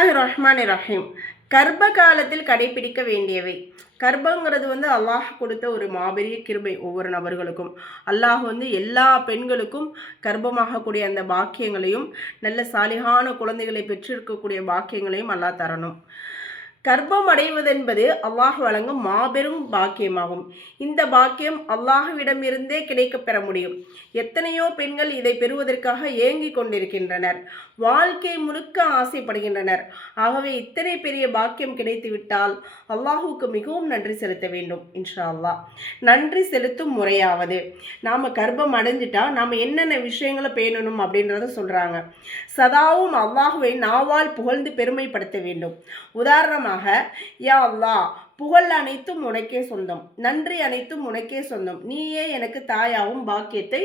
பிஸ்மில்லாஹிர்ரஹ்மானிர்ரஹீம். கர்ப்ப காலத்தில் கடைபிடிக்க வேண்டியவை. கர்ப்பங்கிறது அல்லாஹ் கொடுத்த ஒரு மாபெரிய கிருபை ஒவ்வொரு நபர்களுக்கும். அல்லாஹ் எல்லா பெண்களுக்கும் கர்ப்பமாகக்கூடிய அந்த பாக்கியங்களையும் நல்ல சாலிகான குழந்தைகளை பெற்றிருக்கக்கூடிய பாக்கியங்களையும் அல்லாஹ் தரணும். கர்ப்பம் அடைவதென்பது அல்லாஹ் வழங்கும் மாபெரும் பாக்கியமாகும். இந்த பாக்கியம் அல்லாஹ்விடமிருந்தே கிடைக்கப் பெற முடியும். எத்தனையோ பெண்கள் இதை பெறுவதற்காக ஏங்கிக் கொண்டிருக்கின்றனர், வாழ்க்கை முழுக்க ஆசைப்படுகின்றனர். ஆகவே இத்தனை பெரிய பாக்கியம் கிடைத்துவிட்டால் அல்லாஹுக்கு மிகவும் நன்றி செலுத்த வேண்டும். இன்ஷா அல்லாஹ். நன்றி செலுத்தும் முறையாவது, நாம் கர்ப்பம் அடைஞ்சிட்டா நாம் என்னென்ன விஷயங்களை பேணணும் அப்படின்றத சொல்கிறாங்க. சதாவும் அல்லாஹுவை நாவால் புகழ்ந்து பெருமைப்படுத்த வேண்டும். உதாரணமாக, யா அல்லாஹ், புகழ் அனைத்தும் உனக்கே சொந்தம், நன்றி அனைத்தும் உனக்கே சொந்தம், நீயே எனக்கு தாயாவும் பாக்கியத்தை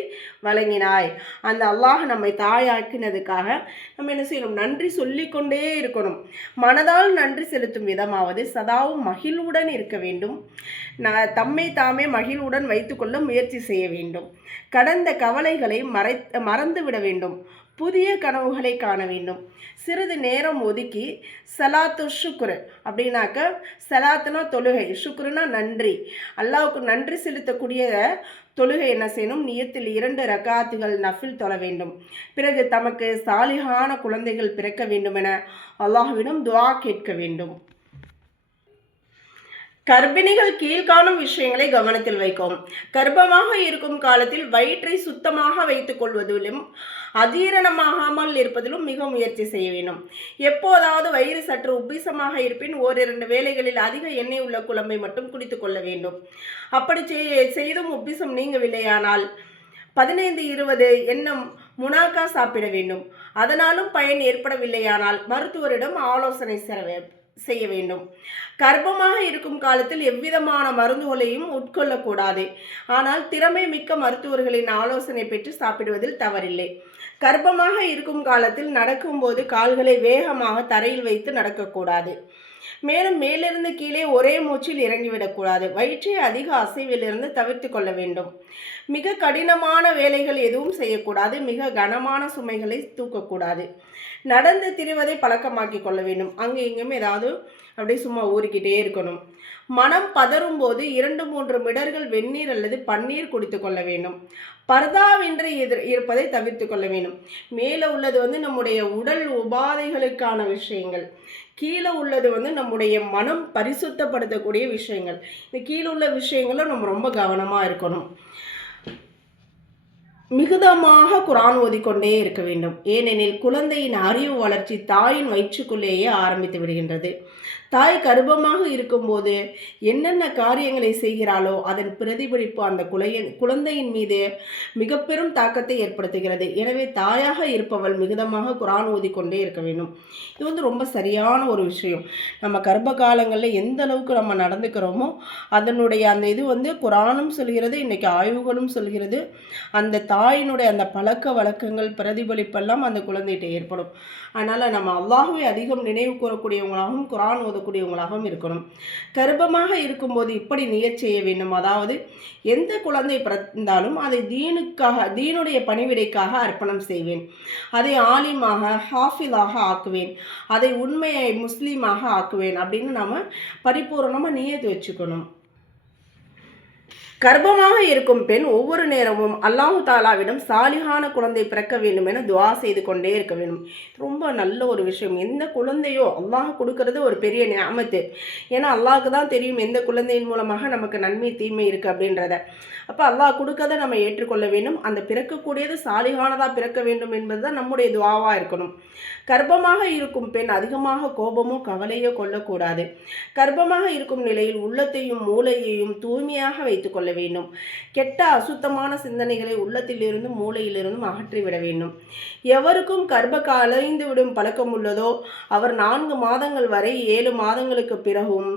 வழங்கினாய். அந்த அல்லாஹ் நம்மை தாயாக்கினதுக்காக நம்ம என்ன செய்யணும்? நன்றி சொல்லிக்கொண்டே இருக்கணும். மனதால் நன்றி செலுத்தும் விதமாவது சதாவும் மகிழ்வுடன் இருக்க வேண்டும். தம்மை தாமே மகிழ்வுடன் வைத்துக்கொள்ள முயற்சி செய்ய வேண்டும். கடந்த கவலைகளை மறந்து விட வேண்டும். புதிய கனவுகளை காண வேண்டும். சிறிது நேரம் ஒதுக்கி சலாத்து ஷுக்ரு அப்படின்னாக்க, சலாத்துனா தொழுகை, ஷுக்ருனா நன்றி, அல்லாஹ்வுக்கு நன்றி செலுத்தக்கூடிய தொழுகை என்ன செய்யணும்? நியத்தில் 2 ரகாத்துகள் நஃபில் தொழ வேண்டும். பிறகு தமக்கு சாலிகான குழந்தைகள் பிறக்க வேண்டுமென அல்லாஹ்விடம் துஆ கேட்க வேண்டும். கர்ப்பிணிகள் கீழ்காணும் விஷயங்களை கவனத்தில் வைக்கவும். கர்ப்பமாக இருக்கும் காலத்தில் வயிற்றை சுத்தமாக வைத்துக் கொள்வதிலும் அதீரணமாகாமல் இருப்பதிலும் மிக முயற்சி செய்ய வேண்டும். எப்போதாவது வயிறு சற்று உப்பிசமாக இருப்பின் 1-2 வேளைகளில் அதிக எண்ணெய் உள்ள குழம்பை மட்டும் குடித்து கொள்ள வேண்டும். அப்படி செய்தும் உப்பிசம் நீங்கவில்லையானால் 15-20 எண்ணம் முனாக்கா சாப்பிட வேண்டும். அதனாலும் பயன் ஏற்படவில்லையானால் மருத்துவரிடம் ஆலோசனை செய்ய வேண்டும். கர்ப்பமாக இருக்கும் காலத்தில் எவ்விதமான மருந்துகளையும் உட்கொள்ளக்கூடாது. ஆனால் திறமை மிக்க மருத்துவர்களின் ஆலோசனை பெற்று சாப்பிடுவதில் தவறில்லை. கர்ப்பமாக இருக்கும் காலத்தில் நடக்கும்போது கால்களை வேகமாக தரையில் வைத்து நடக்கக்கூடாது. மேலும் மேலிருந்து கீழே ஒரே மூச்சில் இறங்கிவிடக்கூடாது. வயிற்றை அதிக அசைவிலிருந்து தவிர்த்து கொள்ள வேண்டும். மிக கடினமான வேலைகள் எதுவும் செய்யக்கூடாது. மிக கனமான சுமைகளை தூக்கக்கூடாது. நடந்து திரிவதை பழக்கமாக்கி கொள்ள வேண்டும். அங்கே இங்கும் ஏதாவது அப்படியே சும்மா ஊறிக்கிட்டே இருக்கணும். மனம் பதறும் போது 2-3 மிடர்கள் வெந்நீர் அல்லது பன்னீர் குடித்து கொள்ள வேண்டும். பர்தாவின்றி இருப்பதை தவிர்த்து கொள்ள வேண்டும். மேலே உள்ளது நம்முடைய உடல் உபாதைகளுக்கான விஷயங்கள், கீழே உள்ளது நம்முடைய மனம் பரிசுத்தப்படுத்தக்கூடிய விஷயங்கள். இந்த கீழே உள்ள விஷயங்களும் நம்ம ரொம்ப கவனமாக இருக்கணும். மிகுதமாக குரான் ஓதிக்கொண்டே இருக்க வேண்டும். ஏனெனில் குழந்தையின் அறிவு வளர்ச்சி தாயின் வயிற்றுக்குள்ளேயே ஆரம்பித்து விடுகின்றது. தாய் கர்ப்பமாக இருக்கும்போது என்னென்ன காரியங்களை செய்கிறாளோ அதன் பிரதிபலிப்பு அந்த குழந்தையின் மீது மிக பெரும் தாக்கத்தை ஏற்படுத்துகிறது. எனவே தாயாக இருப்பவள் மிகுதமாக குரான் ஓதிக்கொண்டே இருக்க வேண்டும். இது ரொம்ப சரியான ஒரு விஷயம். நம்ம கர்ப்ப காலங்களில் எந்த அளவுக்கு நம்ம நடந்துக்கிறோமோ அதனுடைய அந்த இது குரானும் சொல்கிறது, இன்றைக்கி ஆய்வுகளும் சொல்கிறது. அந்த தாயினுடைய அந்த பழக்க வழக்கங்கள் பிரதிபலிப்பெல்லாம் அந்த குழந்தைகிட்ட ஏற்படும். அதனால் நம்ம அல்லாஹ்வை அதிகம் நினைவு கூறக்கூடியவங்களாகவும் குரான் ஓதக்கூடியவங்களாகவும் இருக்கணும். கர்ப்பமாக இருக்கும்போது இப்படி நியத் செய்ய வேண்டும். அதாவது எந்த குழந்தை பிறந்தாலும் அதை தீனுடைய பணிவிடைக்காக அர்ப்பணம் செய்வேன். அதை ஆலிமாக ஹாஃபிலாக ஆக்குவேன். அதை உண்மையை முஸ்லீமாக ஆக்குவேன் அப்படின்னு நாம் பரிபூர்ணமாக நியத் வச்சுக்கணும். கர்ப்பமாக இருக்கும் பெண் ஒவ்வொரு நேரமும் அல்லாஹு தாலாவிடம் சாலிகான குழந்தை பிறக்க வேண்டும் என துஆ செய்து கொண்டே இருக்க வேண்டும். ரொம்ப நல்ல ஒரு விஷயம். எந்த குழந்தையோ அல்லாஹ் கொடுக்கறது ஒரு பெரிய நியாமத்து. ஏன்னா அல்லாஹுக்கு தான் தெரியும் எந்த குழந்தையின் மூலமாக நமக்கு நன்மை தீமை இருக்குது அப்படின்றத. அப்போ அல்லாஹ் கொடுக்கறதை நம்ம ஏற்றுக்கொள்ள வேண்டும். அந்த பிறக்கக்கூடியது சாலிகானதாக பிறக்க வேண்டும் என்பது தான் நம்முடைய துஆவாக இருக்கணும். கர்ப்பமாக இருக்கும் பெண் அதிகமாக கோபமோ கவலையோ கொள்ளக்கூடாது. கர்ப்பமாக இருக்கும் நிலையில் உள்ளத்தையும் மூளையையும் தூய்மையாக வைத்துக் கொள்ள வேண்டும். கெட்ட அசுத்தமான சிந்தனைகளை உள்ளத்திலிருந்தும் மூளையிலிருந்தும் அகற்றிவிட வேண்டும். எவருக்கும் கர்ப்ப கலைந்துவிடும் பழக்கம் உள்ளதோ அவர் 4 மாதங்கள் வரை 7 மாதங்களுக்கு பிறகும்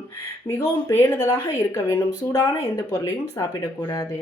மிகவும் பேணுதலாக இருக்க வேண்டும். சூடான எந்த பொருளையும் சாப்பிடக்கூடாது.